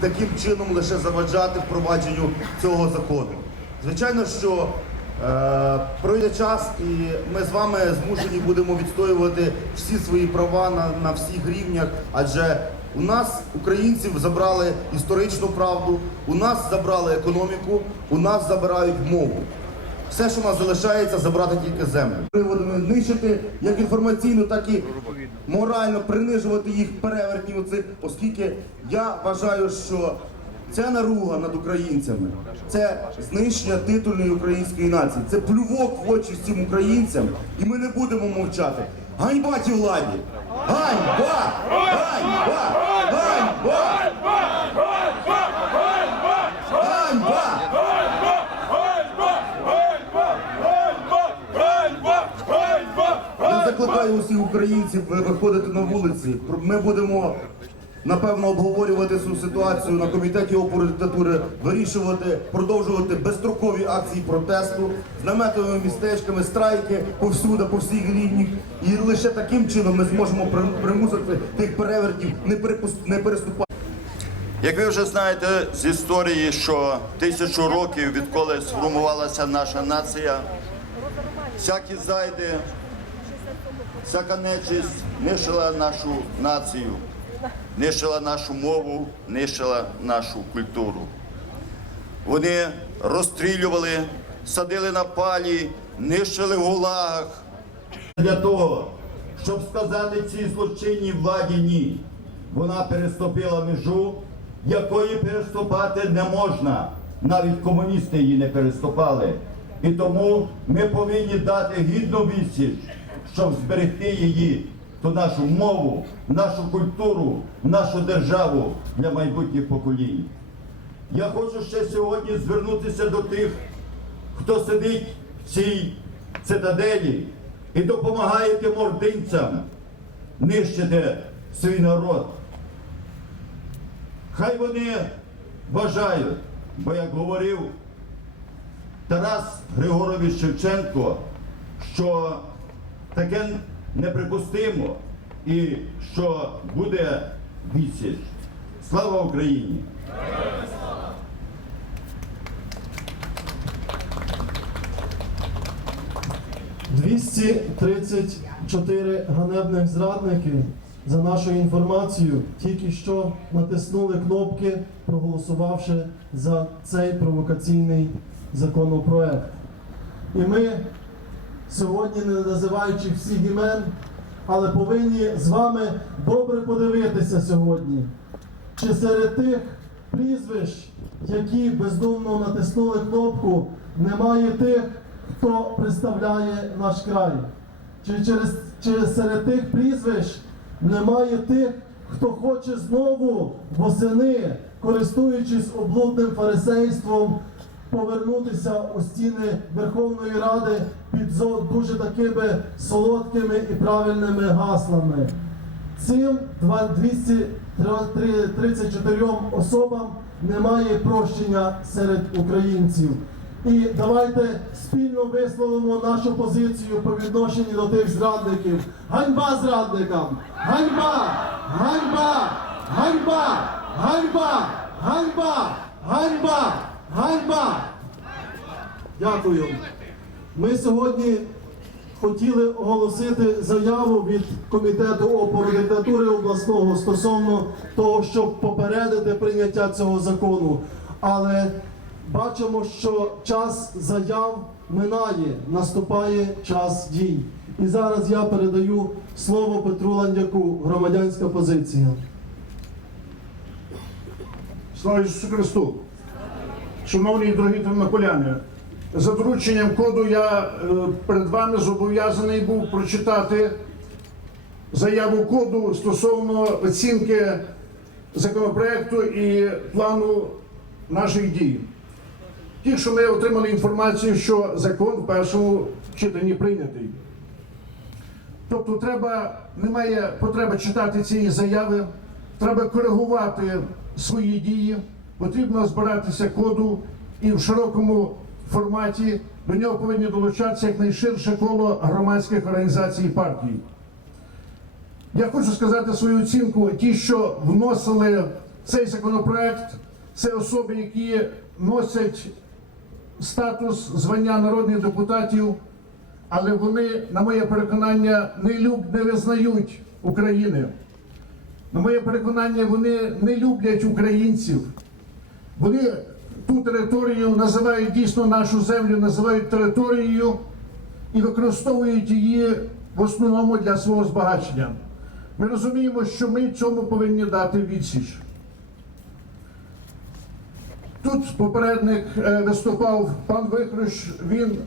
таким чином лише заваджати впровадженню цього закону. Звичайно, що е, пройде час, і ми з вами змушені будемо відстоювати всі свої права на, на всіх рівнях, адже у нас, українців, забрали історичну правду, у нас забрали економіку, у нас забирають мову. Все, що у нас залишається, забрати тільки землю. Приводами нищити як інформаційно, так і морально принижувати їх перевертнів оцих, оскільки я вважаю, що ця наруга над українцями це знищення титульної української нації, це плювок в очі всім українцям, і ми не будемо мовчати. Ганьба тій владі! Ганьба! Ганьба! Закликаю усіх українців виходити на вулиці. Ми будемо напевно обговорювати цю ситуацію на комітеті опору диктатури, вирішувати, продовжувати безстрокові акції протесту з наметовими містечками, страйки повсюди, по всіх рівнях. І лише таким чином ми зможемо примусити тих перевертів не переступати. Як ви вже знаєте з історії, що тисячу років, відколи сформувалася наша нація, всякі зайди, всяка нечисть нищила нашу націю, нищила нашу мову, нищила нашу культуру. Вони розстрілювали, садили на палі, нищили в гулагах. Для того, щоб сказати цій злочинній владі ні. Вона переступила межу, якої переступати не можна. Навіть комуністи її не переступали. І тому ми повинні дати гідну відсіч, щоб зберегти її, ту нашу мову, нашу культуру, нашу державу для майбутніх поколінь. Я хочу ще сьогодні звернутися до тих, хто сидить в цій цитаделі і допомагає тим ординцям нищити свій народ. Хай вони вважають, бо як говорив Тарас Григорович Шевченко, що таке неприпустимо і що буде відсіч. Слава Україні! 234 ганебних зрадники, за нашою інформацією, тільки що натиснули кнопки, проголосувавши за цей провокаційний законопроект. І ми сьогодні, не називаючи всіх імен, але повинні з вами добре подивитися сьогодні, чи серед тих прізвищ, які бездумно натиснули кнопку, немає тих, хто представляє наш край. Чи через, чи серед тих прізвищ немає тих, хто хоче знову восени, користуючись облудним фарисейством, повернутися у стіни Верховної Ради під дуже такими солодкими і правильними гаслами. Цим два- 234 особам немає прощення серед українців. І давайте спільно висловимо нашу позицію по відношенню до тих зрадників. Ганьба зрадникам! Ганьба! Ганьба! Ганьба! Ганьба! Ганьба! Ганьба! Ганьба! Дякую. Ми сьогодні хотіли оголосити заяву від комітету опору диктатури обласного стосовно того, щоб попередити прийняття цього закону. Але бачимо, що час заяв минає, наступає час дій. І зараз я передаю слово Петру Ландяку, громадянська позиція. Слава Ісусу Христу! Шановні дорогі тернополяни, за дорученням коду я е, перед вами зобов'язаний був прочитати заяву коду стосовно оцінки законопроекту і плану наших дій. Ті, що ми отримали інформацію, що закон в першому читанні прийнятий. Тобто треба, немає потреби читати цієї заяви, треба коригувати свої дії, потрібно збиратися коду і в широкому форматі до нього повинні долучатися якнайширше коло громадських організацій і партій. Я хочу сказати свою оцінку. Ті, що вносили цей законопроект це особи, які носять статус звання народних депутатів, але вони, на моє переконання, не люб, не визнають України. На моє переконання, вони не люблять українців. Вони ту територію називають дійсно нашу землю, називають територією і використовують її в основному для свого збагачення. Ми розуміємо, що ми цьому повинні дати відсіч. Тут попередник е, виступав пан Вихрущ, він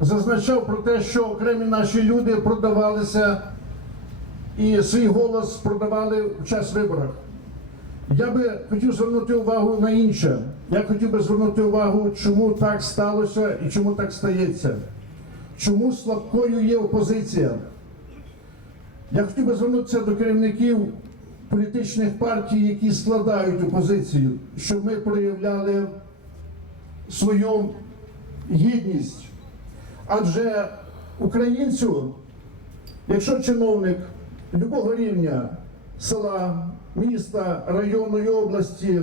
зазначав про те, що окремі наші люди продавалися і свій голос продавали в час виборів. Я би хотів звернути увагу на інше. Я хотів би звернути увагу, чому так сталося і чому так стається. Чому слабкою є опозиція? Я хотів би звернутися до керівників політичних партій, які складають опозицію, щоб ми проявляли свою гідність. Адже українцю, якщо чиновник любого рівня села, міста, району і області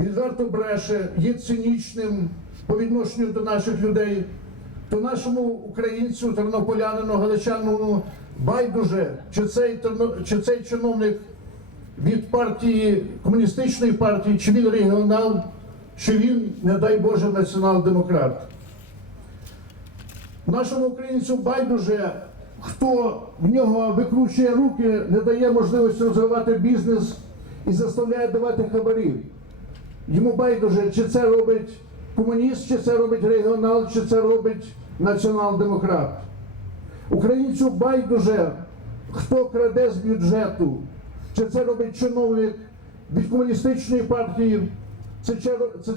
відверто бреше, є цинічним по відношенню до наших людей, то нашому українцю, тернополянину, галичанину байдуже, чи цей, чи цей чиновник від партії комуністичної партії, чи він регіонал, чи він, не дай Боже, націонал-демократ. Нашому українцю байдуже, хто в нього викручує руки, не дає можливості розвивати бізнес і заставляє давати хабарі. Йому байдуже, чи це робить комуніст, чи це робить регіонал, чи це робить націонал-демократ. Українцю байдуже, хто краде з бюджету, чи це робить чиновник від комуністичної партії, чи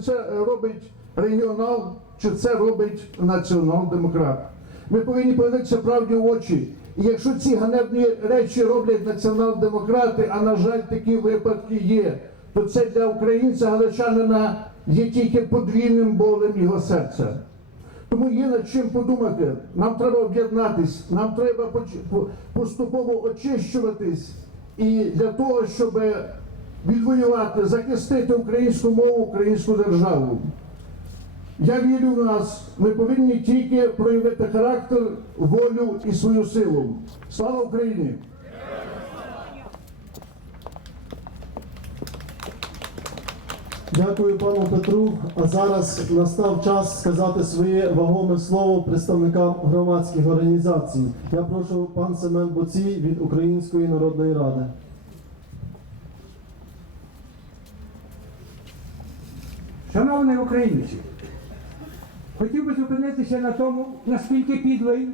це робить регіонал, чи це робить націонал-демократ. Ми повинні подивитися правді в очі. І якщо ці ганебні речі роблять націонал-демократи, а на жаль, такі випадки є, то це для українця галичанина є тільки подвійним болем його серця. Тому є над чим подумати. Нам треба об'єднатись, нам треба поступово очищуватись і для того, щоб відвоювати, захистити українську мову, українську державу. Я вірю в нас. Ми повинні тільки проявити характер, волю і свою силу. Слава Україні! Дякую пану Петру. А зараз настав час сказати своє вагоме слово представникам громадських організацій. Я прошу пан Семен Боцій від Української народної ради. Шановні українці, хотів би зупинитися на тому, наскільки підлий,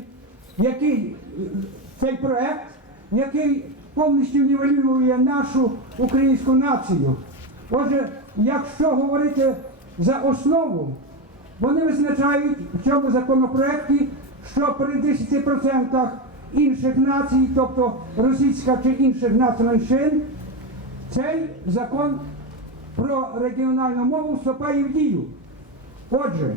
який е, цей проект, який повністю нівелює нашу українську націю. Отже, якщо говорити за основу, вони визначають в цьому законопроекті, що при 10% інших націй, тобто російська чи інших нацменшин, цей закон про регіональну мову вступає в дію. Отже,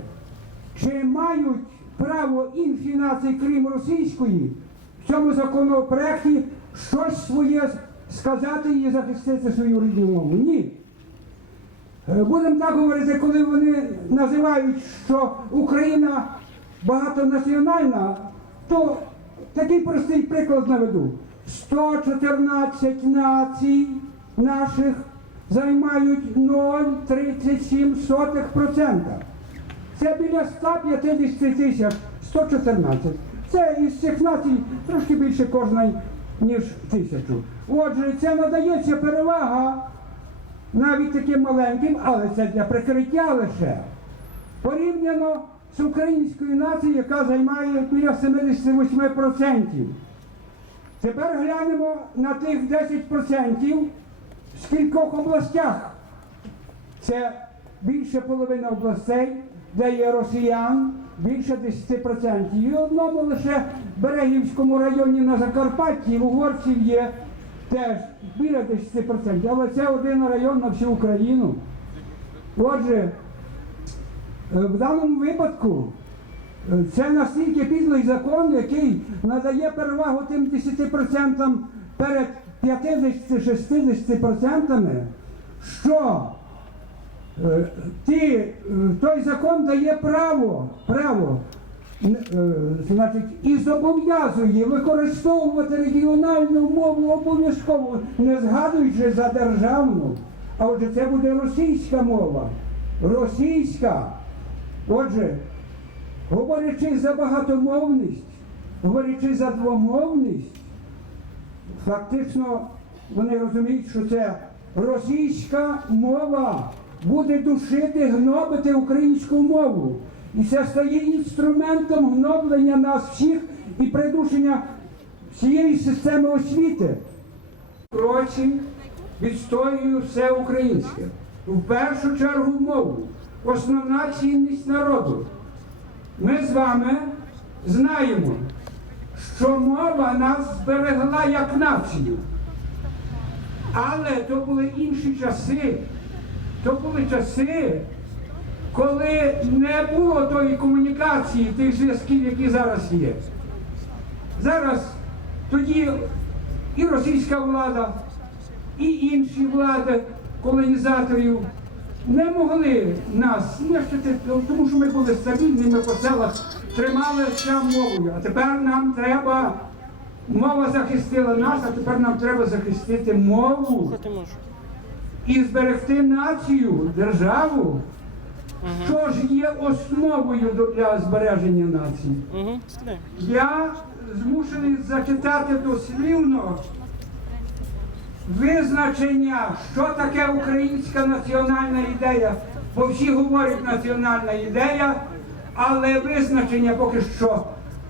чи мають право інші нації, крім російської, в цьому законопроекті щось своє сказати і захистити свою рідну мову? Ні. Е, Будемо так говорити, коли вони називають, що Україна багатонаціональна, то такий простий приклад наведу. 114 націй наших займають 0,37%. Це біля 150 тисяч, 114. Це із цих націй трошки більше кожної, ніж тисячу. Отже, це надається перевага навіть таким маленьким, але це для прикриття лише. Порівняно з українською нацією, яка займає біля 78%. Тепер глянемо на тих 10% в скількох областях. Це більше половини областей, де є росіян, більше 10%. І в одному лише Берегівському районі на Закарпатті угорців є теж біля 10%. Але це один район на всю Україну. Отже, е, в даному випадку е, це настільки підлий закон, який надає перевагу тим 10% перед 50-60%, що е, ті, е, той закон дає право, право, е, значить, і зобов'язує використовувати регіональну мову обов'язково, не згадуючи за державну. А отже, це буде російська мова. Російська. Отже, говорячи за багатомовність, говорячи за двомовність, фактично вони розуміють, що це російська мова буде душити, гнобити українську мову. І це стає інструментом гноблення нас всіх і придушення всієї системи освіти. Кроці відстоюю все українське. В першу чергу мову. Основна цінність народу. Ми з вами знаємо, що мова нас зберегла як націю. Але то були інші часи. То були часи, коли не було тої комунікації, тих зв'язків, які зараз є. Зараз тоді і російська влада, і інші влади колонізаторів не могли нас знищити, тому що ми були стабільними по селах, трималися мовою. А тепер нам треба, мова захистила нас, а тепер нам треба захистити мову і зберегти націю, державу, що ж є основою для збереження нації. Я змушений зачитати дослівно визначення, що таке українська національна ідея. Бо всі говорять національна ідея, але визначення поки що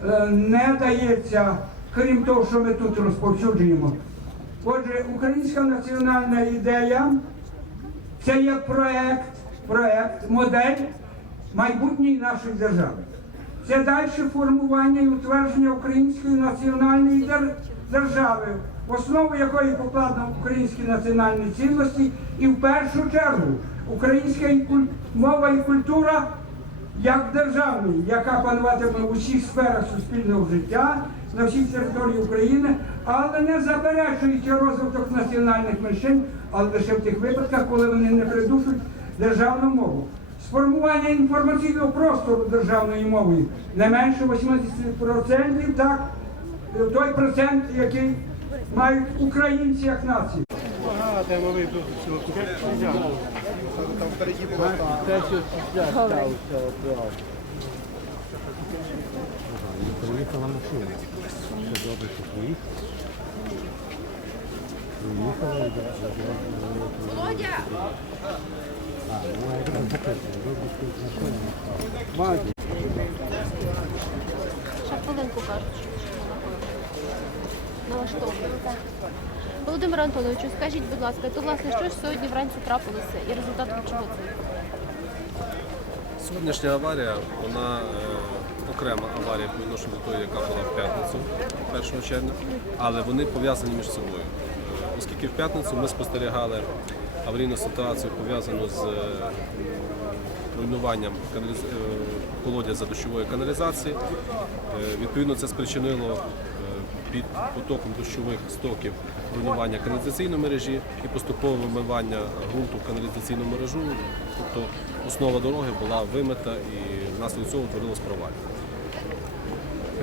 е, не дається, крім того, що ми тут розповсюджуємо. Отже, українська національна ідея це є проект, проект, модель майбутньої нашої держави. Це далі формування і утвердження української національної держави, в основу якої покладено українські національні цінності, і в першу чергу українська мова і культура як державної, яка пануватиме в усіх сферах суспільного життя на всій території України, але не заперечуючи розвиток національних меншин, але лише в тих випадках, коли вони не придушують державну мову. Сформування інформаційного простору державною мовою не менше 80%, так, той процент, який мають українці як нація. Приїхала машина. Добре, що приїхав. Приїхала і Володя! А, ну я там запитую, добре, що машина. Ще хвилинку кажуть. Налаштовується. Володимир Антоновичу, скажіть, будь ласка, то власне що ж сьогодні вранці трапилося і результатом чого це? Сьогоднішня аварія, вона е, окрема аварія по відношенню до тої, яка була в п'ятницю 1 червня, але вони пов'язані між собою. Е, оскільки в п'ятницю ми спостерігали аварійну ситуацію пов'язану з е, руйнуванням е, колодязя дощової каналізації, відповідно це спричинило під потоком дощових стоків руйнування каналізаційної мережі і поступове вимивання ґрунту в каналізаційну мережу. Тобто основа дороги була вимита і внаслідок цього утворилось провалля.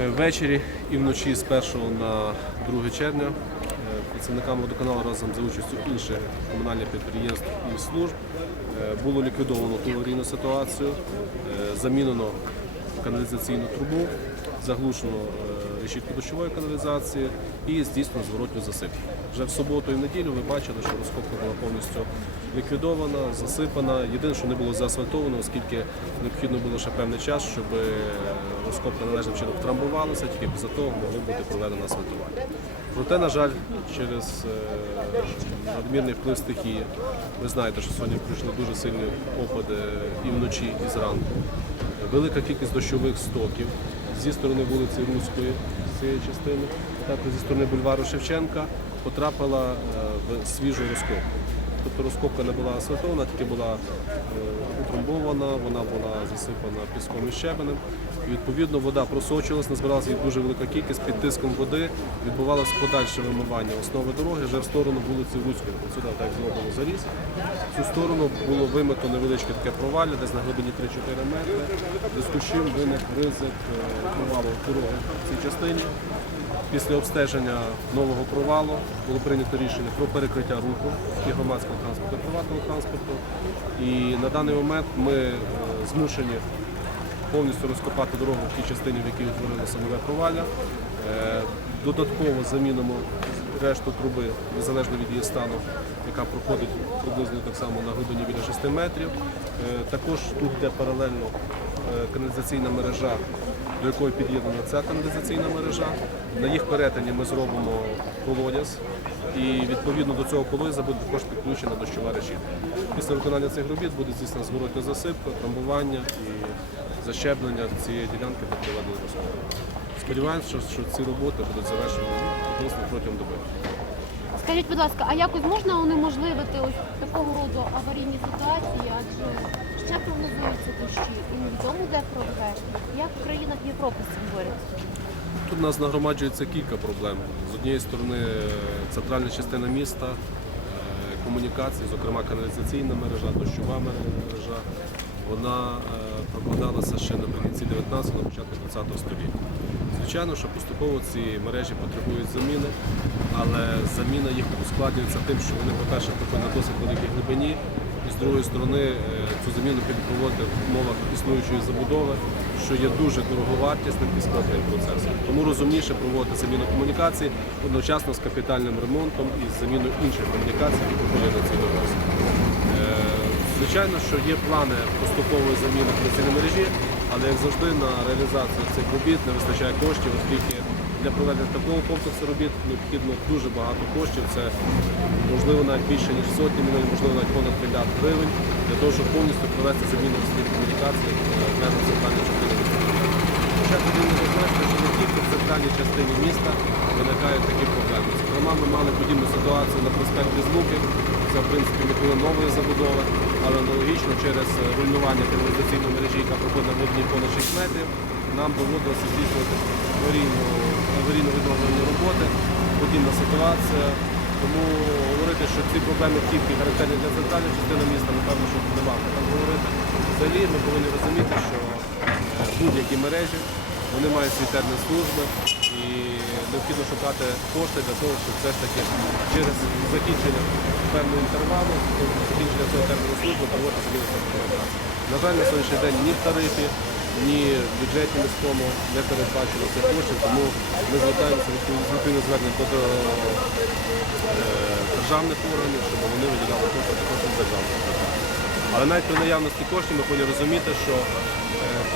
Е, Ввечері і вночі з 1 на 2 червня е, працівниками водоканалу разом за участю інших комунальних підприємств і служб е, було ліквідовано ту аварійну ситуацію, замінено каналізаційну трубу, заглушено решітку дощової каналізації і здійснено зворотню засипку. Вже в суботу і в неділю ви бачили, що розкопка була повністю ліквідована, засипана. Єдине, що не було заасфальтовано, оскільки необхідно було ще певний час, щоб е, розкопка належним чином втрамбувалася, тільки після того могло бути проведено асфальтування. Проте, на жаль, через е, надмірний вплив стихії, ви знаєте, що сьогодні прийшли дуже сильні опади і вночі, і зранку. Велика кількість дощових стоків зі сторони вулиці Руської, з цієї частини, також зі сторони бульвару Шевченка, потрапила е, в свіжу розкопку. Тобто розкопка не була асфальтована, тільки була е, утрамбована, вона була засипана піском і щебенем. Відповідно, вода просочувалась, назбиралася їх дуже велика кількість під тиском води. Відбувалося подальше вимивання основи дороги вже в сторону вулиці Луцької. Сюди так зроблено заріз. В цю сторону було вимито невеличке таке провалля, десь на глибині 3-4 метри. Зв'язку з чим виник ризик е, провалу дороги в цій частині. Після обстеження нового провалу було прийнято рішення про перекриття руху і громадського транспорту, і приватного транспорту. І на даний момент ми е, змушені повністю розкопати дорогу в тій частині, в якій утворилося нове провалля. Е, Додатково замінимо решту труби, незалежно від її стану, яка проходить приблизно так само на глибині біля 6 метрів. Е, Також тут йде паралельно каналізаційна мережа, до якої під'єднана ця каналізаційна мережа. На їх перетині ми зробимо колодязь і відповідно до цього колодязя буде також підключена дощова решітка. Після виконання цих робіт буде здійснена зворотня засипка, трамбування і защеплення цієї ділянки для проведення розкопу. Сподіваємося, що, ці роботи будуть завершені протягом доби. Скажіть, будь ласка, а якось можна унеможливити ось такого роду аварійні ситуації, адже ще прогнозуються дощі і невідомо де провести. Як в країнах Європи з цим борються? Тут у нас нагромаджується кілька проблем. З однієї сторони, е, центральна частина міста, е, комунікації, зокрема каналізаційна мережа, дощова мережа. Вона е, прокладалася ще наприкінці 19-го, на початку 20-го століття. Звичайно, що поступово ці мережі потребують заміни, але заміна їх ускладнюється тим, що вони, по-перше, на досить великій глибині, з другої сторони е, цю заміну проводити в умовах існуючої забудови, що є дуже дороговартісним і складним процесом. Тому розумніше проводити заміну комунікацій одночасно з капітальним ремонтом і з заміною інших комунікацій, які проходять на цій дорозі. Е, Звичайно, що є плани поступової заміни комерційної мережі, але як завжди на реалізацію цих робіт не вистачає коштів, оскільки для проведення такого комплексу робіт необхідно дуже багато коштів. Це можливо навіть більше ніж сотні мільйонів, можливо навіть понад мільярд гривень для того, щоб повністю провести заміну всіх комунікацій е, в межах центральної міста. Хоча потрібно зазначити, що не тільки в центральній частині міста виникають такі проблеми. Зокрема, ми мали подібну ситуацію на проспекті Злуки. Це, в принципі, було нової забудови, але аналогічно через руйнування каналізаційної мережі, яка проходить на глибині понад 6 метрів, нам доводилося здійснювати аварійно відновлені роботи. Подібна ситуація. Тому говорити, що ці проблеми тільки характерні для центральної частини міста, напевно, що не варто так говорити. Взагалі ми повинні розуміти, що е, будь-які мережі вони мають свій термін служби і необхідно шукати кошти для того, щоб все ж таки через закінчення певного інтервалу, закінчення цього терміну служби проводити зміни. На жаль, на сьогоднішній день ні в тарифі, ні в бюджеті міському не передбачено цих коштів, тому ми звертаємося відповідно звернення до е, державних органів, щоб вони виділяли кошти також від державного. Але навіть при наявності коштів ми повинні розуміти, що е,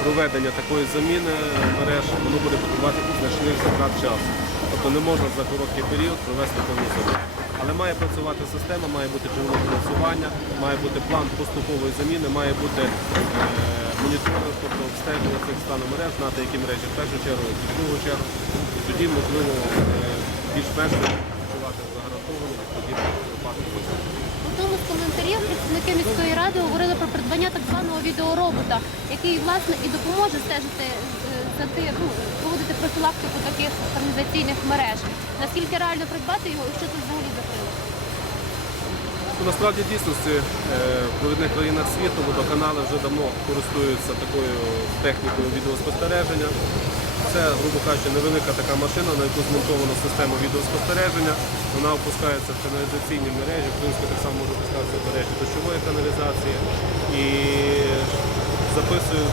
проведення такої заміни мереж воно буде потребувати значних затрат часу. Тобто не можна за короткий період провести повну заміну. Але має працювати система, має бути джерело фінансування, має бути план поступової заміни, має бути е, моніторинг, тобто обстеження цих стану мереж, знати, які мережі в першу чергу, в другу чергу. І тоді можливо е, більш-менш відчувати загарантовано від подібних випадків. В одному з коментарів представники міської ради говорили про придбання так званого відеоробота, який власне і допоможе стежити е, за тим, ну, проводити профілактику таких каналізаційних мереж. Наскільки реально придбати його і що це взагалі за прилад? Ну, Насправді в дійсності е, в провідних країнах світу водоканали вже давно користуються такою технікою відеоспостереження. Це, грубо кажучи, невелика така машина, на яку змонтована система відеоспостереження. Вона опускається в каналізаційні мережі, в принципі, так само може опускатися в мережі дощової каналізації і записує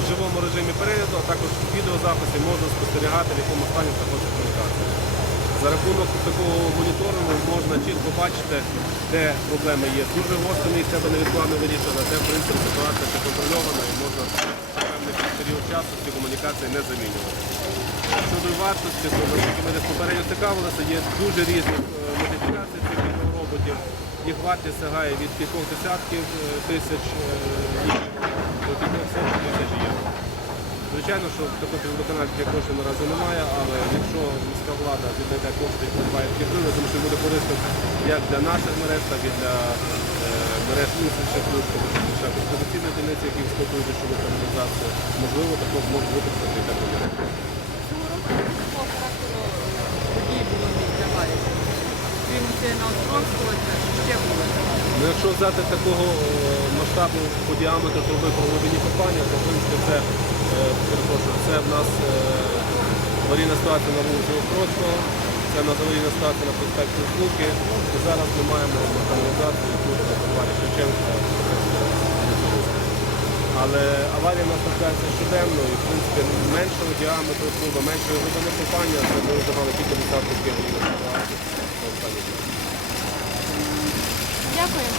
в живому режимі перегляду, а також в відеозаписі можна спостерігати, в якому стані знаходиться комунікація. За рахунок такого моніторингу можна чітко бачити, де проблеми є дуже гострими, їх треба невідкладно вирішити, а де в принципі ситуація ще контрольована і можна певний період часу ці комунікації не замінювати. Щодо вартості, то ми десь попередньо цікавилися, є дуже різні е, модифікації цих відеороботів. Їх вартість сягає від кількох десятків е, тисяч е, до кількох сотень тисяч євро. Звичайно, що такої водоканальських коштів наразі немає, але якщо міська влада віднайде кошти і придбає такі прилади, тому що буде корисно як для наших мереж, так і для е, мереж інших служб, ще диспозиційні одиниці, які експлуатують дощову каналізацію, можливо, також можуть використати і не тягаються. Крім на Островського, це ще було. Ну, якщо взяти такого е, масштабу по діаметру труби по глибині копання, то в принципі це, перепрошую, це в нас е, аварійна ситуація на вулиці Острозького, це в нас аварійна ситуація на проспекті Слуки. І зараз ми маємо каналізацію тут на бульварі Шевченка. Але аварія нас трапляється щоденно і в принципі меншого діаметру труба, меншої глибини копання, це ми вживали кілька десятків ситуацій. Дякую.